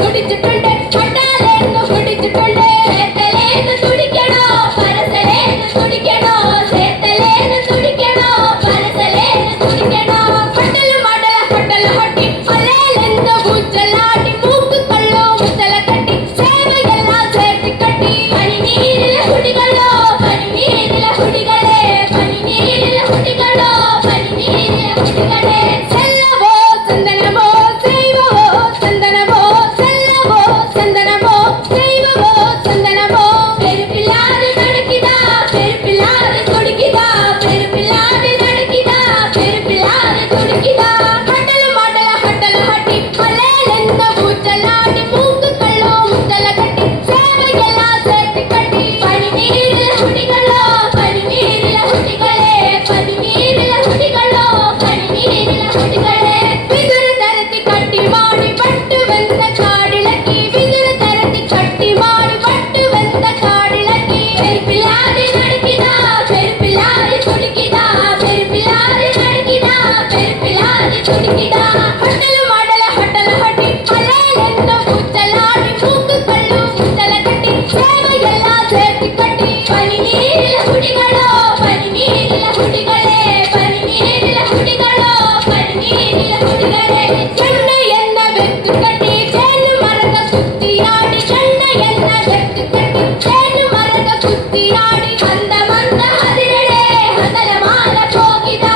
കുടിച്ചിട്ടുണ്ട് കട്ടാലെന്നു കുടിച്ചിട്ടുണ്ട് ചേത്തലേന്ന് തുടിക്കണോ പരസലേന്ന് തുടിക്കണോ ചേത്തലേന്ന് തുടിക്കണോ പരസലേന്ന് തുടിക്കണോ hotel മടല hotel ഹൊട്ടി അലേലെന്ന് പൂച്ചലാട്ടി മൂക്ക് കള്ളോ മുത്തല കട്ടി സേവയെല്ലാം ചേർത്തി കട്ടി പനിനീരിലെ കുടികളോ പനിനീരിലെ കുടികളെ പനിനീരിലെ കുടികളോ പനിനീരിലെ കുടികളെ செல்லவோ சந்தனமோ செய்வவோ சந்தனமோ செல்லவோ சந்தனமோ செய்வவோ சந்தனமோ பெருப்பில்லாது நடக்கிதா பெருப்பில்லாது துடிக்கிதா பெருப்பில்லாது நடக்கிதா பெருப்பில்லாது துடிக்கிதா ஹட்டல மாடல ஹட்டல ஹட்டி மலேலெந்த பூச்சலாட்டி மூக்கு கள்ளோ முத்தல கட்டி சேவையெல்லாம் சேர்த்து கட்டி பனிநீரில குடிகளோ பனிநீரில குடிகளே பனிநீரில குடிகளோ பனிநீரில குடிகளே விதுரு தரத்தி கட்டி மாடி பட்டு வந்த காடிலக்கி விதுரு தரத்தி கட்டி மாடி பட்டு வந்த காடிலக்கி பெருப்பில்லாது நடக்கிதா பெருப்பில்லாது குடிக்கிதா பெருப்பில்லாது நடக்கிதா பெருப்பில்லாது குடிக்கிதா ஹட்டல மாடல ஹட்டல ஹட்டி மலேலெந்த பூச்சலாட்டி மூக்கு கள்ளு முத்தல கட்டி சேவையெல்லாம் சேர்த்து கட்டி பனிநீரில குடிகளோ பனிநீரில குடிகளே பனிநீரில குடிகளோ பனிநீரில குடிகளே சென்னை என்ன வெத்து கட்டி சேனு மரக சுத்தி ஆடி சென்னை என்ன வெத்து கட்டி சேனு மரக சுத்தி ஆடி அந்த மந்த ಹದಿರಡೆ ಹಂದಲ ಮಾಲ ಹೋಗಿದ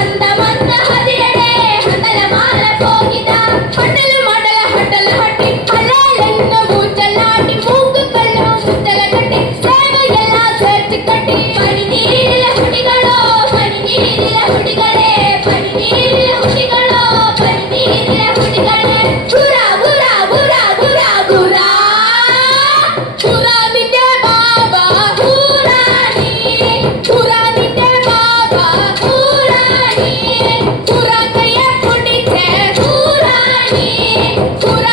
ಅಂದ ಮಂದ ಹದಿರಡೆ ಹಂದಲ ಮಾಲ ಹೋಗಿದ ಹಟ್ಟಲ ಮಾಡಲ ಹಟ್ಟಲ ಹಟ್ಟಿ ಅಲ್ಲೆಲ್ಲ ಬೂಚಲಾಟಿ ಮೂಗು ಕಳ್ಳು ಮುತ್ತಲ ಕಟ್ಟಿ ಸೇವೆಯೆಲ್ಲ ಸೇರ್ತಿ ಕಟ್ಟಿ ಪನಿನೀರಿಲ ಹುಡಿಗಳೋ ಪನಿನೀರಿಲ ಹುಡಿಗಳೇ ಪನಿನೀರಿಲ ಹುಡಿಗಳೋ ಪನಿನೀರಿಲ ಹುಡಿಗಳೇ ಗುರ ಗುರ ಗುರ ಗುರ ಗುರ ಗುರ ನಿಂದೆ ಬಾಬಾ ಗುರಾಣಿ ಗುರ ನಿಂದೆ ಬಾಬಾ ಗುರಾಣಿ ಗುರ ಕೈಯ ಕುಡಿತೆ ಗುರಾಣಿ ಗುರ